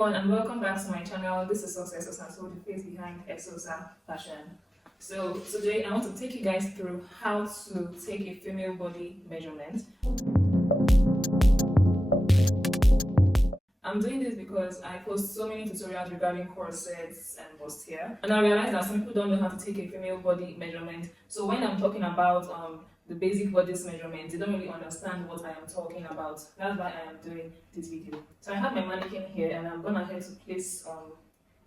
everyone, and welcome back to my channel. This is Esosa, so the face behind Esosa Fashion. So today I want to take you guys through how to take a female body measurement. I'm doing this because I post so many tutorials regarding corsets and bustier, and I realized that some people don't know how to take a female body measurement. So when I'm talking about the basic body measurement, they don't really understand what I am talking about. That's why I am doing this video. So I have my mannequin here, and I'm gonna have to place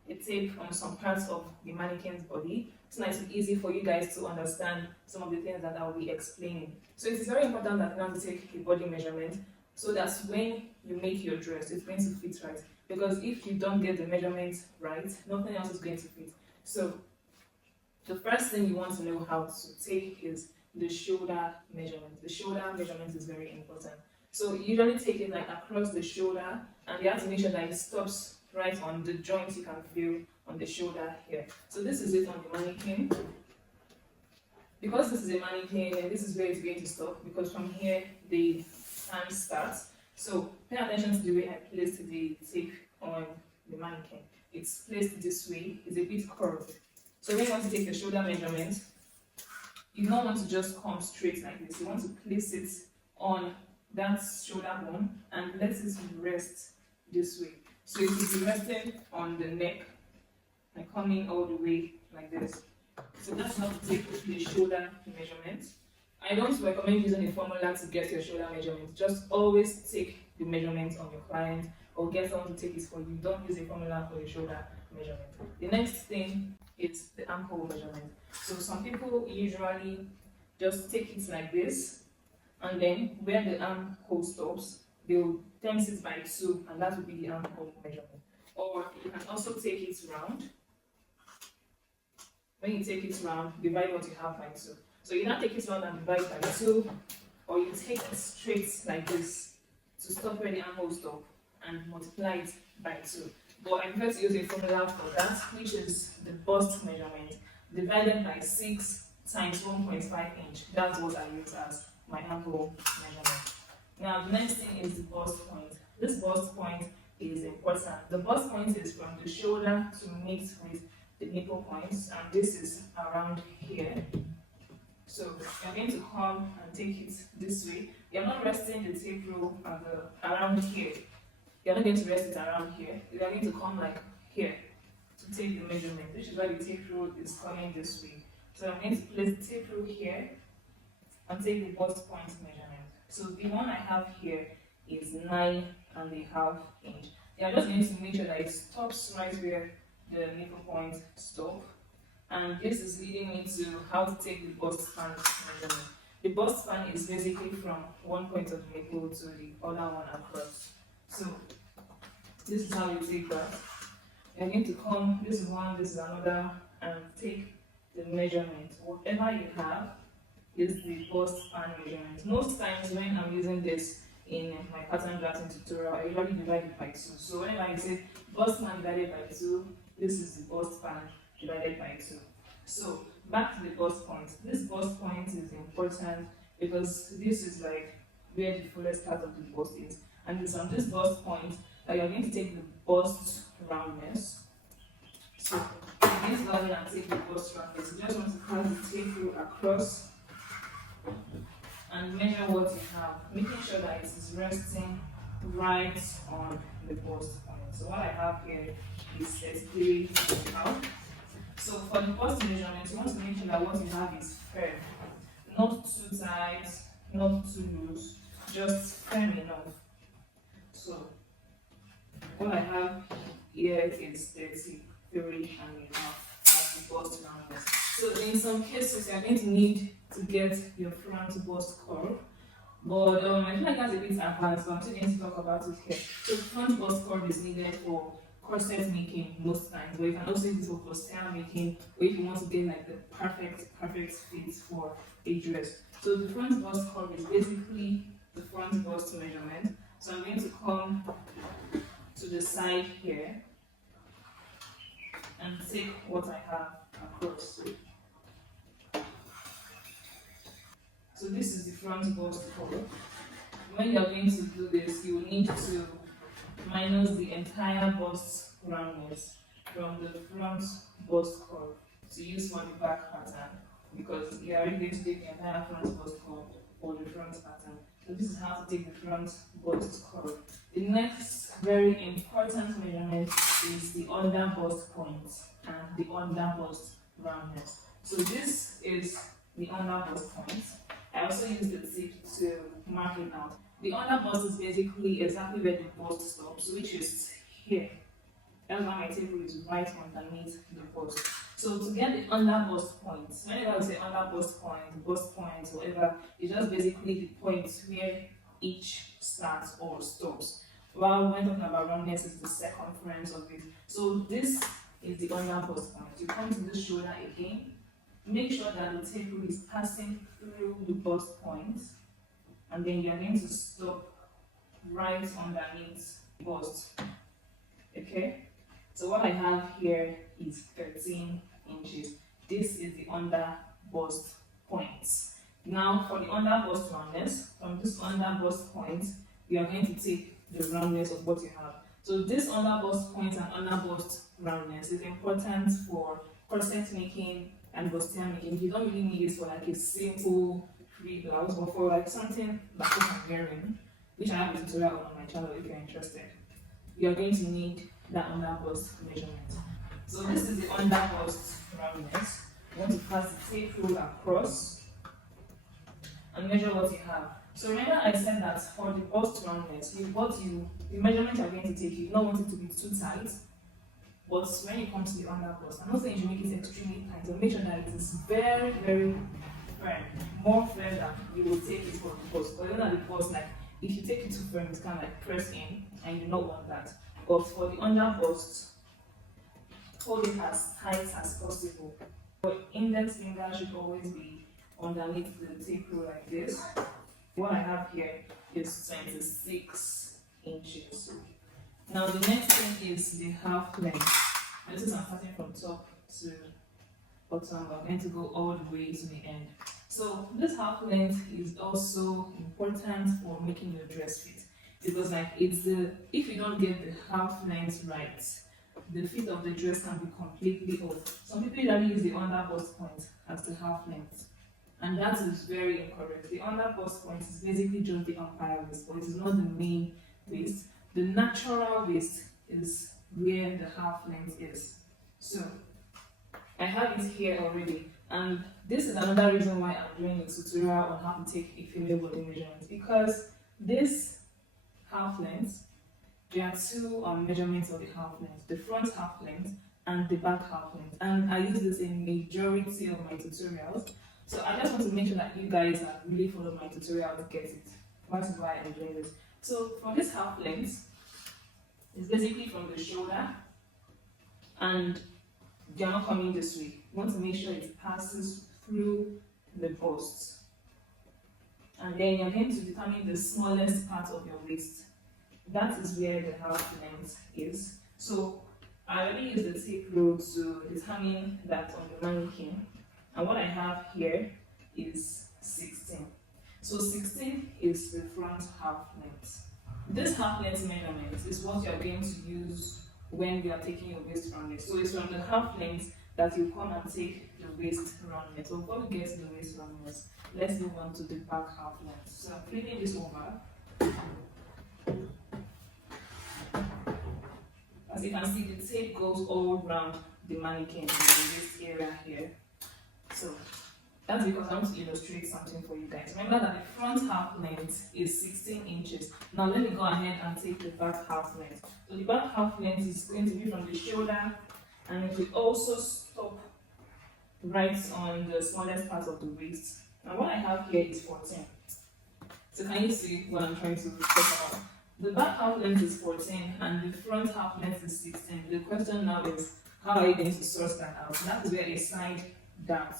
a tape on some parts of the mannequin's body so that it's easy for you guys to understand some of the things that I'll be explaining. So it is very important that you want to take a body measurement so that when you make your dress, it's going to fit right. Because if you don't get the measurements right, nothing else is going to fit. So the first thing you want to know how to take is the shoulder measurement. The shoulder measurement is very important. So you usually take it like across the shoulder, and you have to make sure that it stops right on the joint you can feel on the shoulder here. So this is it on the mannequin. Because this is a mannequin, and this is where it's going to stop, because from here the hand starts. So pay attention to the way I placed the tape on the mannequin. It's placed this way, it's a bit curved. So when you want to take your shoulder measurement, you don't want to just come straight like this. You want to place it on that shoulder bone and let it rest this way. So it will be resting on the neck and coming all the way like this. So that's how to take the shoulder measurement. I don't recommend using a formula to get your shoulder measurement. Just always take the measurement on your client or get someone to take it for you. Don't use a formula for your shoulder measurement. The next thing is the armhole measurement. So some people usually just take it like this, and then where the armhole stops, they'll times it by 2, and that will be the armhole measurement. Or you can also take it round. When you take it round, divide what you have by 2. So you now take it round and divide by 2, or you take it straight like this to stop where the armhole stops and multiply it by 2. But I prefer to use a formula for that, which is the bust measurement divided by 6 times 1.5 inch. That's what I use as my armhole measurement. Now the next thing is the bust point. This bust point is important. The bust point is from the shoulder to meet with the nipple points, and this is around here. So you're going to come and take it this way. You're not resting the tape rule around here. You're not going to rest it around here. You're going to come like here to take the measurement, which is why the tape rule is coming this way. So I'm going to place the tape rule here and take the bust point measurement. So the one I have here is 9.5 inch. You're just going to make sure that it stops right where the nipple point stop. And this is leading me to how to take the bust span measurement. The bust span is basically from one point of the nipple to the other one across. So this is how you take that. You're going to come, this is one, this is another, and take the measurement. Whatever you have is the bust span measurement. Most times when I'm using this in my pattern drafting tutorial, I usually divide it by 2. So whenever I say bust span divided by 2, this is the bust span divided by 2. So back to the bust point. This bust point is important because this is like where the fullest part of the bust is. And it's on this bust point that you're going to take the bust roundness. So you're going to go ahead and take the bust roundness. You just want to pass the tape through across and measure what you have, making sure that it is resting right on the bust point. So what I have here is 33.5. So for the bust measurement, you want to make sure that what you have is firm. Not too tight, not too loose, just firm enough. So what I have here is 33.5 as the bust roundness. So in some cases, you're going to need to get your front bust curve. But I feel like that's a bit advanced, so I'm still going to talk about it here. So the front bust curve is needed for corset making most times, but you can also use it for bustier making, or if you want to get like the perfect fit for a dress. So the front bust curve is basically the front bust measurement. So I'm going to come to the side here and take what I have across. So this is the front bust curve. When you're going to do this, you will need to minus the entire bust roundness from the front bust curve to use for the back pattern, because you are already going to take the entire front bust curve for the front pattern. So this is how to take the front bust curve. The next very important measurement is the under bust point and the under bust roundness. So this is the under bust point. I also use the tip to mark it out. The under bust is basically exactly where the bust stops, which is here. That's why my table is right underneath the bust. So to get the under bust point, whenever we say under bust point, whatever, it's just basically the point where each starts or stops. While when talking about roundness, it's the circumference of it. So this is the under bust point. You come to the shoulder again. Make sure that the table is passing through the bust point, and then you're going to stop right underneath the bust. Okay? So what I have here is 13 inches. This is the under bust point. Now for the under bust roundness, from this under bust point, you are going to take the roundness of what you have. So this under bust point and under bust roundness is important for corset making and bustier making. You don't really need it for like a simple free blouse, but for like something like what I'm wearing, which I have a tutorial on my channel if you're interested, you're going to need that under bust measurement. So this is the under bust roundness. You want to pass the tape rule across and measure what you have. So remember I said that for the bust roundness, the measurement you're going to take, you don't want it to be too tight. But when it comes to the under bust, I'm not saying you should make it extremely tight, so make sure that it is very, very firm, more firm than you will take it for the bust. But you know that the bust, like if you take it too firm, it's kind of like press in, and you do not want that. But for the under bust, hold it as tight as possible. Your index finger should always be underneath the tape rule like this. What I have here is 26 inches. Now the next thing is the half length. And this is I'm starting from top to bottom, but I'm going to go all the way to the end. So this half length is also important for making your dress fit, because like if you don't get the half length right, the fit of the dress can be completely off. Some people usually use the under bust point as the half length, and that is very incorrect. The under bust point is basically just the umpire waist, but it is not the main waist. The natural waist is where the half length is. So I have it here already, and this is another reason why I'm doing a tutorial on how to take a female body measurement, because this half length, there are two measurements of the half length, the front half length and the back half length, and I use this in majority of my tutorials. So I just want to make sure that you guys have really followed my tutorial to get it. That's why I'm doing this. So for this half length, it's basically from the shoulder, and they are not coming this way. You want to make sure it passes through the bust. And then you're going to determine the smallest part of your waist. That is where the half length is. So I already used the tape rule to determine that on the mannequin. And what I have here is 16. So 16 is the front half length. This half length measurement is what you are going to use when you are taking your waist roundness. So it's from the half length that you come and take the waist roundness. So before we get to the waist roundness, let's move on to the back half length. So I'm flipping this over. As you can see, the tape goes all around the mannequin in this area here. So that's because I want to illustrate something for you guys. Remember that the front half length is 16 inches. Now let me go ahead and take the back half length. So the back half length is going to be from the shoulder, and it will also stop right on the smallest part of the waist. Now what I have here is 14. So can you see what I'm trying to talk about? The back half length is 14 and the front half length is 16. The question now is, how are you going to source that out? That is where a side dart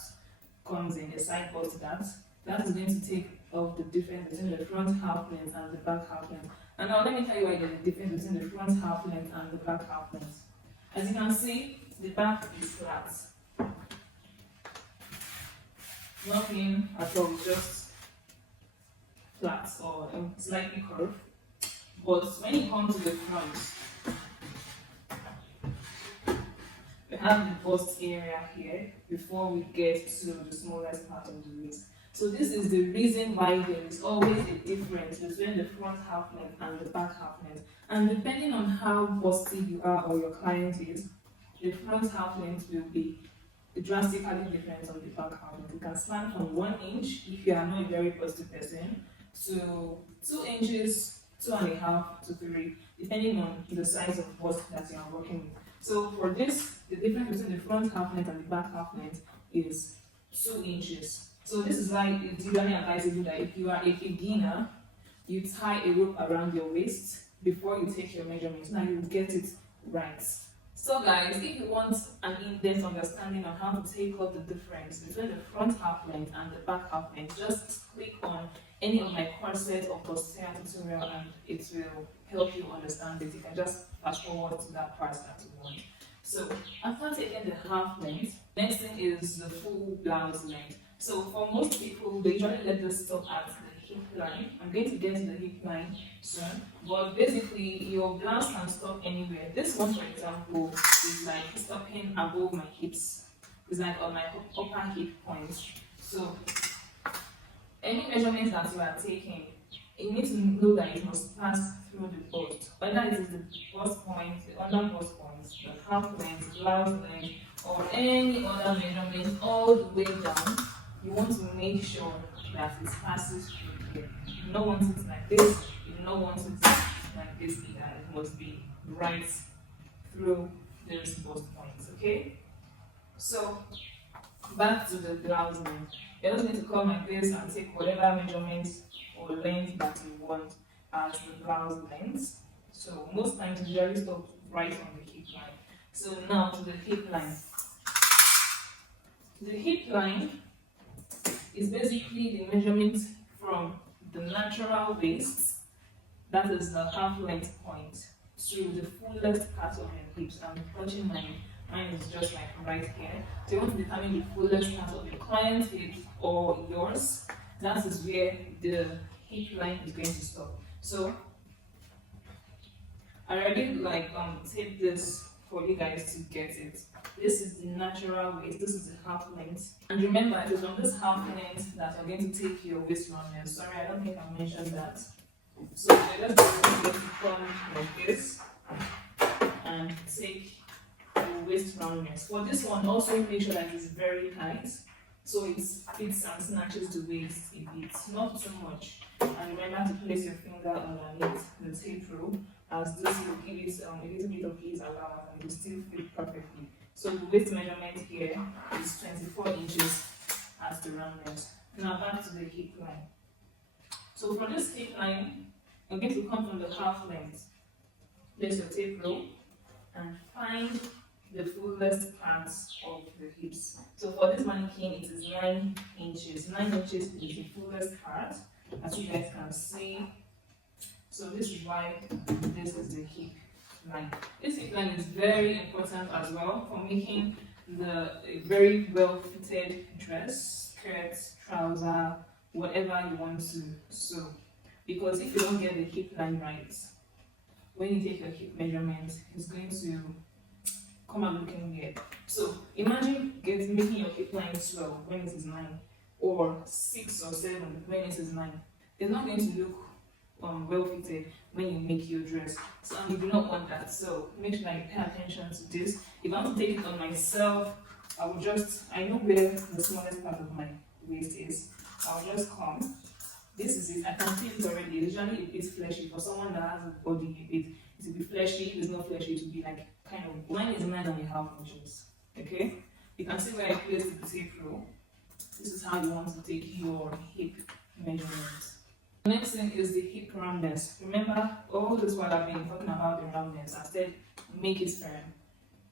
comes in, a side bust dart. That is going to take off the difference between the front half length and the back half length. And now let me tell you why there's a difference between the front half length and the back half length. As you can see, the back is flat. Nothing at all, just flat or slightly curved. But when it comes to the front, we have the bust area here before we get to the smallest part of the waist. So this is the reason why there is always a difference between the front half length and the back half length. And depending on how busty you are or your client is, the front half length will be drastically different on the back half length. It can span from 1 inch if you are not a very busty person to 2 inches, 2.5 to 3, depending on the size of bust that you are working with. So for this, the difference between the front half length and the back half length is 2 inches. So this is why it's usually advisable that if you are a beginner, you tie a rope around your waist before you take your measurements. Now you will get it right. So guys, if you want an in-depth understanding on how to take out the difference between the front half length and the back half length, just click on any of my corset or posterior tutorial and it will help you understand it. You can just fast forward to that part that you want. So after taking the half length, next thing is the full blouse length. So for most people, they usually let this stop at the hip line. I'm going to get to the hip line soon, but basically your blouse can stop anywhere. This one, for example, is like stopping above my hips. It's like on my upper hip point. So any measurements that you are taking, you need to know that it must pass through the bust. Whether it is the bust point, the under bust point, the half length, blouse length, or any other measurement all the way down, you want to make sure that it passes through here. You do not want it like this, you do not want it like this either. It must be right through those bust points, okay? So, back to the blouse length. You just need to come like this and take whatever measurement or length that you want as the blouse length. So most times you usually stop right on the hip line. So now to the hip line. The hip line is basically the measurement from the natural waist, that is the half length point, to the fullest part of your hips. I'm touching mine is just like right here. So you want to determine the fullest part of your client's hip or yours. That is where the hip line is going to stop. So I already taped this for you guys to get it. This is the natural waist, this is the half length. And remember, it is on this half length that you're going to take your waist roundness. Sorry, I don't think I mentioned that. So you're just going to come like this and take your waist roundness. For this one, also make sure that it's very tight, so it fits and snatches the waist a bit, not too much. And remember to place your finger underneath the tape rule, as this will give it a little bit of ease allowance and it will still fit perfectly. So the waist measurement here is 24 inches as the roundness. Now back to the hip line. So from this hip line, you're going to come from the half length. Place your tape rule and find the fullest parts of the hips. So for this mannequin, it is 9 inches. 9 inches is the fullest part, as you guys can see. So this is why this is the hip line. This hip line is very important as well for making a very well-fitted dress, skirt, trouser, whatever you want to sew. Because if you don't get the hip line right, when you take your hip measurement, it's going to come out looking weird. So imagine making your hip line 12 when it is 9, or 6 or 7 when it is 9. It's not going to look well fitted when you make your dress. So you do not want that. So make sure that you pay attention to this. If I want to take it on myself, I know where the smallest part of my waist is. I'll just come. This is it. I can feel it already. Usually it's fleshy. For someone that has a body, it will be fleshy. If it's not fleshy, it will be like kind of. Mine is 9.5 inches. Okay? You can see where I placed the tape rule. This is how you want to take your hip measurements. The next thing is the hip roundness. Remember, all this while I've been talking about the roundness, I said make it firm.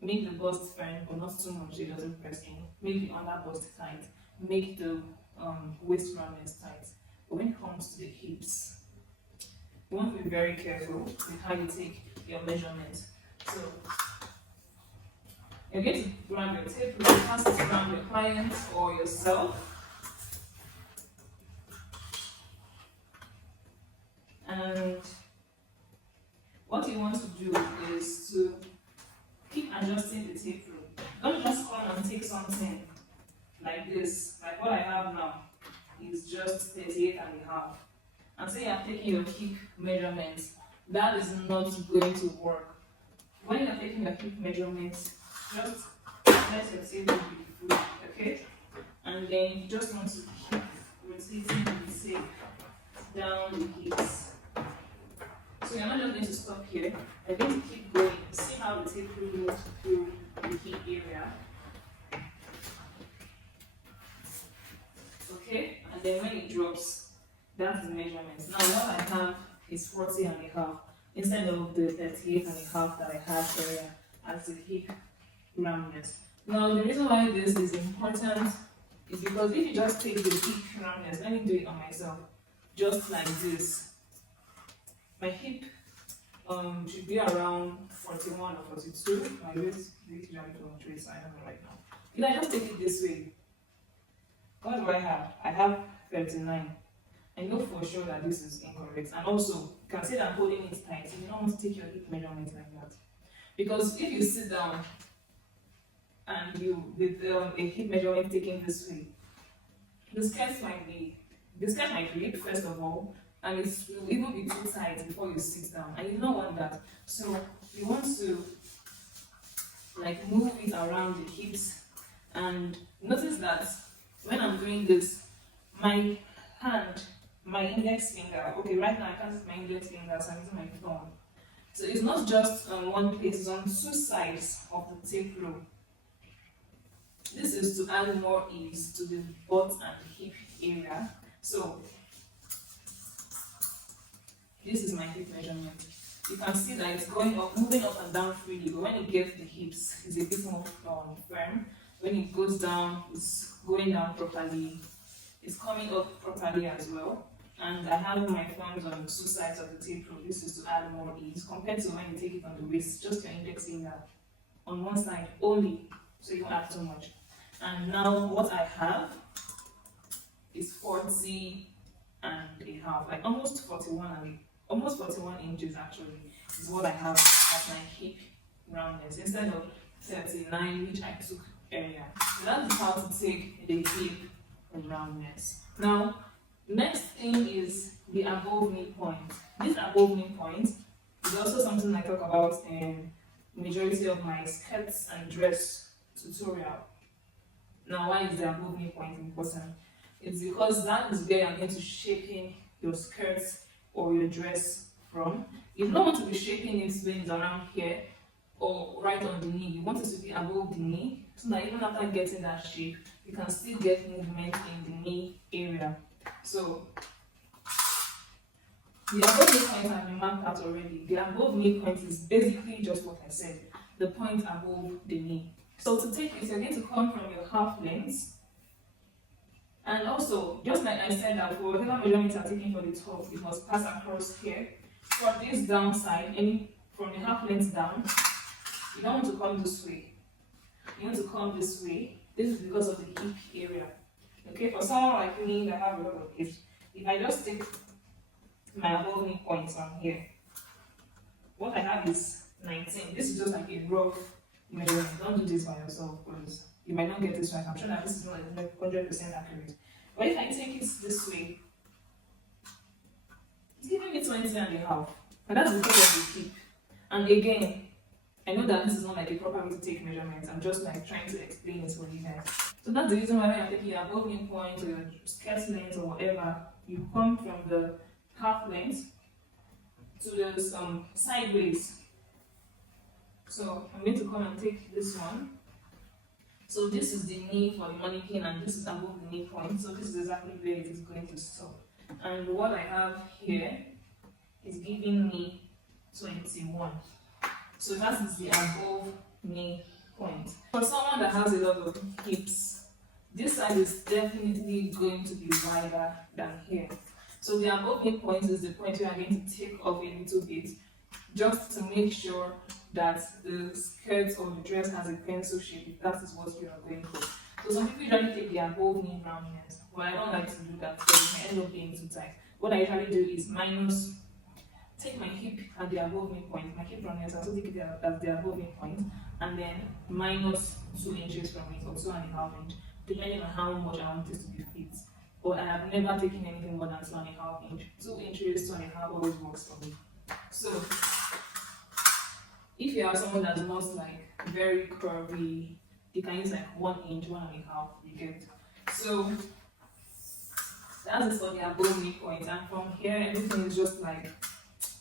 Make the bust firm, but not too much, it doesn't press in. Make the under bust tight. Make the waist roundness tight. But when it comes to the hips, you want to be very careful with how you take your measurement. So you're going to grab your tape, you can pass it around your client or yourself. And adjusting the tape rule. Don't just come and take something like this, like what I have now is just 38.5. And say you're taking your hip measurements, that is not going to work. When you're taking your hip measurements, just let your tape rule be free, okay? And then you just want to keep rotating the tape down the hips. So you're not just going to stop here, you're going to keep going. See how the tape rule moves through the hip area. Okay, and then when it drops, that's the measurement. Now what I have is 40.5 instead of the 38.5 that I have earlier as the hip roundness. Now the reason why this is important is because if you just take the hip roundness, let me do it on myself, just like this. My hip should be around 41 or 42. My weight usually fluctuates, I don't know right now. If I just take it this way, what do I have? I have 39. I know for sure that this is incorrect. And also, you can see that I'm holding it tight. You don't want to take your hip measurement like that. Because if you sit down and you with a hip measurement taken this way, the skirt might rip first of all, and it will even be too tight before you sit down. And you don't want that. So you want to like move it around the hips, and notice that when I'm doing this, my hand, my index finger, okay, right now I can't use my index finger, so I'm using my thumb. So it's not just on one place, it's on two sides of the tape rule. This is to add more ease to the butt and hip area. So this is my hip measurement. You can see that it's going up, moving up and down freely, but when it gets the hips, it's a bit more firm. When it goes down, it's going down properly. It's coming up properly as well. And I have my thumbs on two sides of the tape rule. This is to add more ease compared to when you take it on the waist, just your index finger on one side only, so you don't add too much. And now what I have is 40.5, like almost 41 inches actually, is what I have as my hip roundness instead of 39, which I took earlier. So that's how to take the hip roundness. Now, next thing is the above knee point. This above knee point is also something I talk about in majority of my skirts and dress tutorial. Now, why is the above knee point important? It's because that is where you're going to shaping your skirts or your dress from. You don't want to be shaping it when it's around here or right on the knee. You want it to be above the knee, so that even after getting that shape, you can still get movement in the knee area. So the above knee point has been marked out already. The above knee point is basically just what I said, the point above the knee. So to take it, you're going to come from your half length. And also, just like I said that for whatever measurement you're taking for the top, it must pass across here. From this downside, from the half length down, you don't want to come this way. You want to come this way. This is because of the hip area. Okay, for someone like me that have a lot of hips, if I just take my above knee points on here, what I have is 19. This is just like a rough measurement. Don't do this by yourself because you might not get this right. I'm sure that this is not 100% accurate. But if I take it this way, it's giving me 20.5. And that's because of the hip. And again, I know that this is not like a proper way to take measurements. I'm just like trying to explain it for you guys. So that's the reason why when you're taking your above knee point or your skirt length or whatever, you come from the half length to the sideways. So I'm going to come and take this one. So this is the knee for the mannequin and this is above the knee point. So this is exactly where it is going to stop. And what I have here is giving me 21. So that is the above knee point. For someone that has a lot of hips, this side is definitely going to be wider than here. So the above knee point is the point where I'm going to take off a little bit just to make sure that the skirt or the dress has a pencil shape, if that is what you are going for. So some people usually take the above knee roundness, but I don't like to do that because it may end up being too tight. What I usually do is minus take my hip at the above midpoint, my hip roundness, I also take it at the above midpoint, and then minus 2 inches from it, or 2.5 inches, depending on how much I want this to be fit. But I have never taken anything more than 2.5 inches. 2 inches, 2.5 always works for me. So, if you are someone that's not like very curvy, you can use like 1 inch, 1.5, you get. So, that's it for the above midpoint, and from here, everything is just like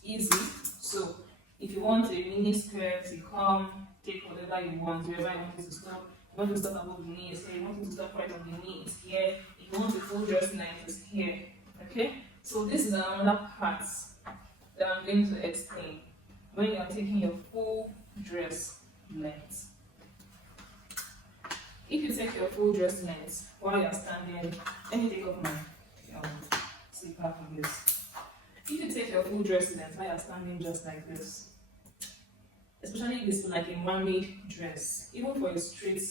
easy. So, if you want a mini skirt, you come, take whatever you want, wherever you want it to stop. You want to stop above the knees here, you want it to stop right on the knees here, if you want the full dress length is here. Okay? So this is another part that I'm going to explain when you are taking your full dress length. If you take your full dress length while you're standing, let me take off my slipper from this. If you take your full dress length while you're standing just like this, especially if it's like a man-made dress, even for a straight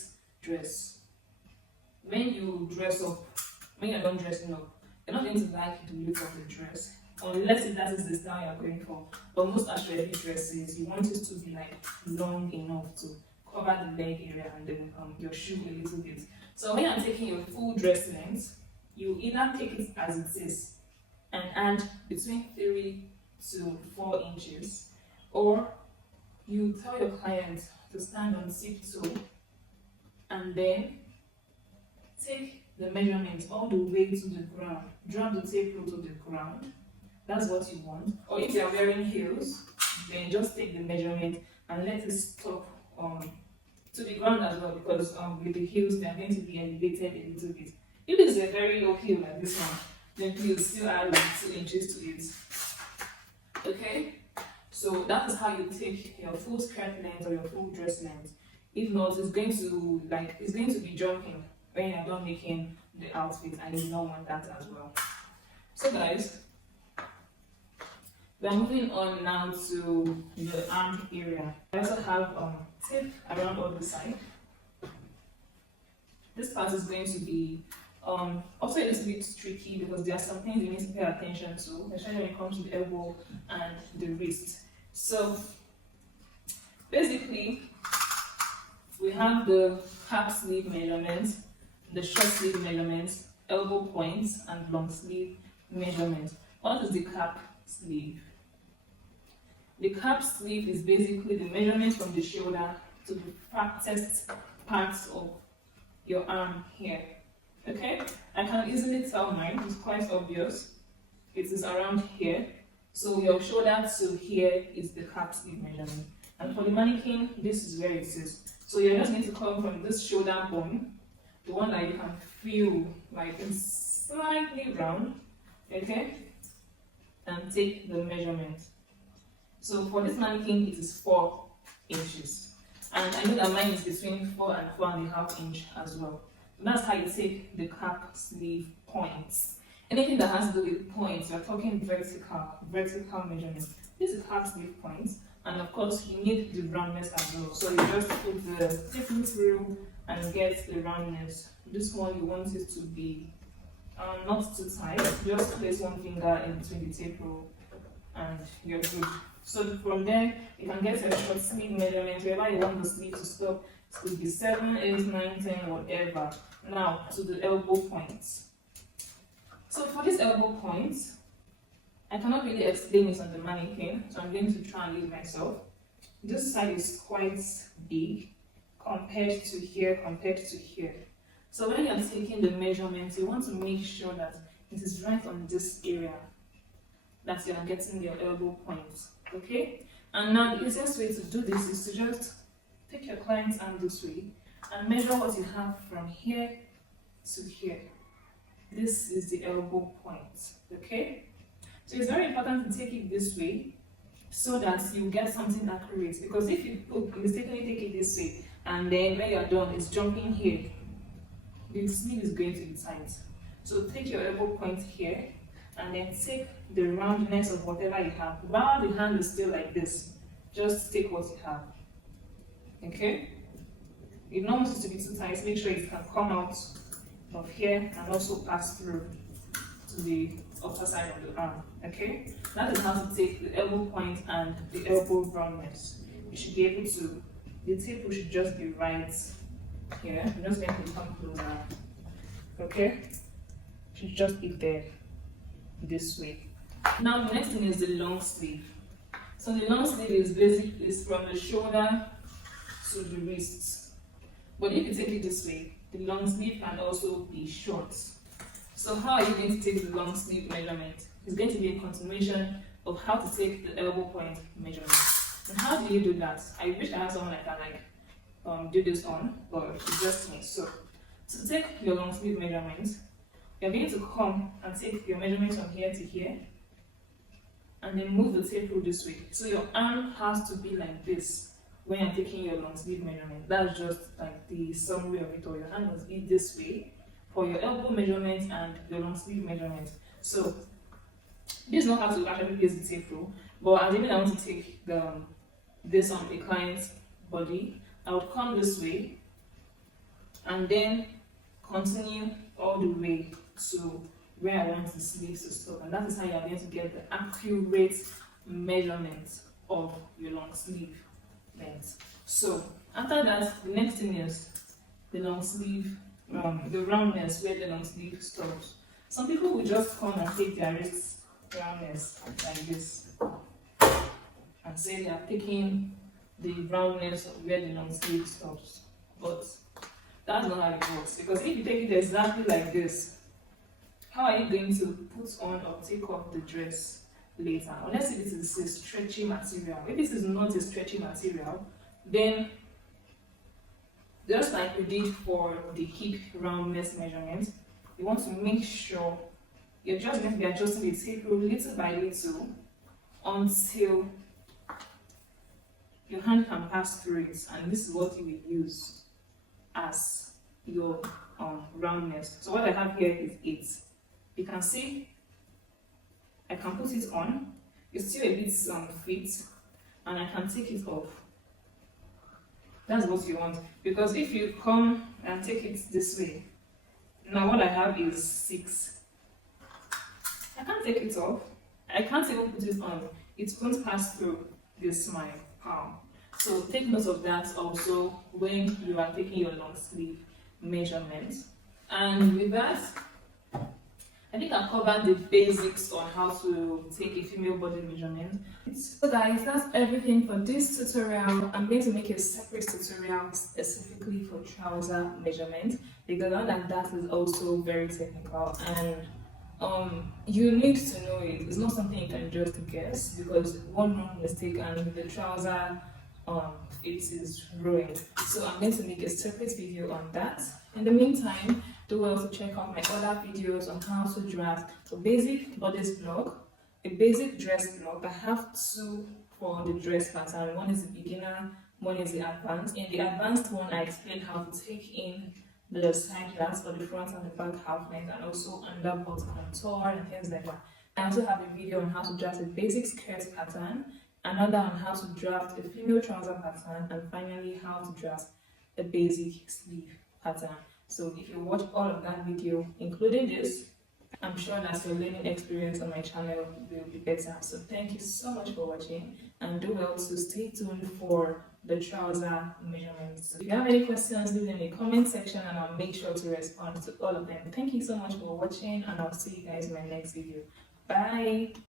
dress, when you dress up, when you're done dressing up, you're not going to like the look of the dress, unless if that is the style you're going for. But most actually dresses, you want it to be like long enough to cover the leg area and then your shoe a little bit. So when you're taking your full dress length, you either take it as it is and add between 3 to 4 inches, or you tell your client to stand on tiptoe and then take the measurement all the way to the ground. Drop the tape rule to the ground. That's what you want. Or if you're wearing heels, then just take the measurement and let it stop to the ground as well, because with the heels they're going to be elevated a little bit. If it's a very low heel like this one, then please still add like 2 inches to it. Okay? So that is how you take your full skirt length or your full dress length. If not, it's going to be jumping when you're done making the outfit, and you don't want that as well. So guys, we're moving on now to the arm area. I also have tape around all the side. This part is going to be also a little bit tricky because there are some things you need to pay attention to, especially when it comes to the elbow and the wrist. So basically, we have the cap sleeve measurement, the short sleeve measurement, elbow points, and long sleeve measurement. What is the cap sleeve? The cap sleeve is basically the measurement from the shoulder to the fattest parts of your arm here. Okay? I can easily tell mine, it's quite obvious. It is around here. So your shoulder to here is the cap sleeve measurement. And for the mannequin, this is where it is. So you're just going to come from this shoulder bone, the one that you can feel like it's slightly round, okay? And take the measurement. So for this mannequin, it is 4 inches. And I know that mine is between 4 and 4.5 inches as well. So that's how you take the cap sleeve points. Anything that has to do with points, we're talking vertical measurement. This is cap sleeve points. And of course, you need the roundness as well. So you just put the tape through and get the roundness. This one, you want it to be not too tight. Just place one finger in between the tape roll and you're good. So from there, you can get a short sleeve measurement. Wherever you want the sleeve to stop, it could be 7, 8, 9, 10, whatever. Now, to the elbow points. So for this elbow point, I cannot really explain it on the mannequin, so I'm going to try and leave myself. This side is quite big compared to here, So when you're taking the measurements, you want to make sure that it is right on this area that you are getting your elbow point, okay? And now the easiest way to do this is to just take your client's arm this way and measure what you have from here to here. This is the elbow point, okay? So it's very important to take it this way so that you get something accurate. Because if you mistakenly take it this way and then when you're done, it's jumping here, the sleeve is going to be tight. So take your elbow point here and then take the roundness of whatever you have. While the hand is still like this, just take what you have. Okay? You don't want it to be too tight. Make sure it can come out of here and also pass through to the upper side of the arm. Okay, that is how to take the elbow point and the elbow roundness. You should be able to. The tape should just be right here. I'm just going to come closer. Okay, should just be there this way. Now the next thing is the long sleeve. So the long sleeve is from the shoulder to the wrist. But if you take it this way, the long sleeve can also be short. So how are you going to take the long sleeve measurement? It's going to be a continuation of how to take the elbow point measurement. And how do you do that? I wish I had someone I can do this on, but it's just me. So to take your long sleeve measurement, you're going to come and take your measurement from here to here, and then move the tape rule this way. So your arm has to be like this when you're taking your long sleeve measurement. That's just like the summary of it, or your hand must be this way for your elbow measurement and your long sleeve measurement. So this is not how to actually place the tape rule, but assuming I want to take this on a client's body, I would come this way and then continue all the way to where I want the sleeves to stop, and that is how you are going to get the accurate measurement of your long sleeve length. So after that, the next thing is the long sleeve, the roundness where the long sleeve stops. Some people will just come and take their wrist roundness like this and say they are taking the roundness of where the long sleeve stops, but that's not how it works, because if you take it exactly like this, how are you going to put on or take off the dress later? Unless if it is a stretchy material. If this is not a stretchy material, then just like we did for the hip roundness measurement, you want to make sure you're just going to be adjusting the tape rule little by little until your hand can pass through it, and this is what you will use as your roundness. So what I have here is 8. You can see I can put it on. It's still a bit fit, and I can take it off. That's what you want, because if you come and take it this way, now what I have is 6. I can't take it off. I can't even put it on. It won't pass through this my palm. So take note of that also when you are taking your long sleeve measurements. And with that, I think I've covered the basics on how to take a female body measurement. So guys, that's everything for this tutorial. I'm going to make a separate tutorial specifically for trouser measurement, because I know that is also very technical, and you need to know it. It's not something you can just guess, because one wrong mistake and the trouser it is ruined. So I'm going to make a separate video on that. In the meantime, do well to check out my other videos on how to draft a basic bodice block, a basic dress block. I have 2 for the dress pattern. One is the beginner, one is the advanced. In the advanced one, I explain how to take in the side glass for the front and the back half length, and also under butt contour and things like that. I also have a video on how to draft a basic skirt pattern, another on how to draft a female trouser pattern, and finally how to draft a basic sleeve pattern. So if you watch all of that video, including this, I'm sure that your learning experience on my channel will be better. So thank you so much for watching, and do well to stay tuned for the trouser measurements. So if you have any questions, leave them in the comment section and I'll make sure to respond to all of them. Thank you so much for watching, and I'll see you guys in my next video. Bye!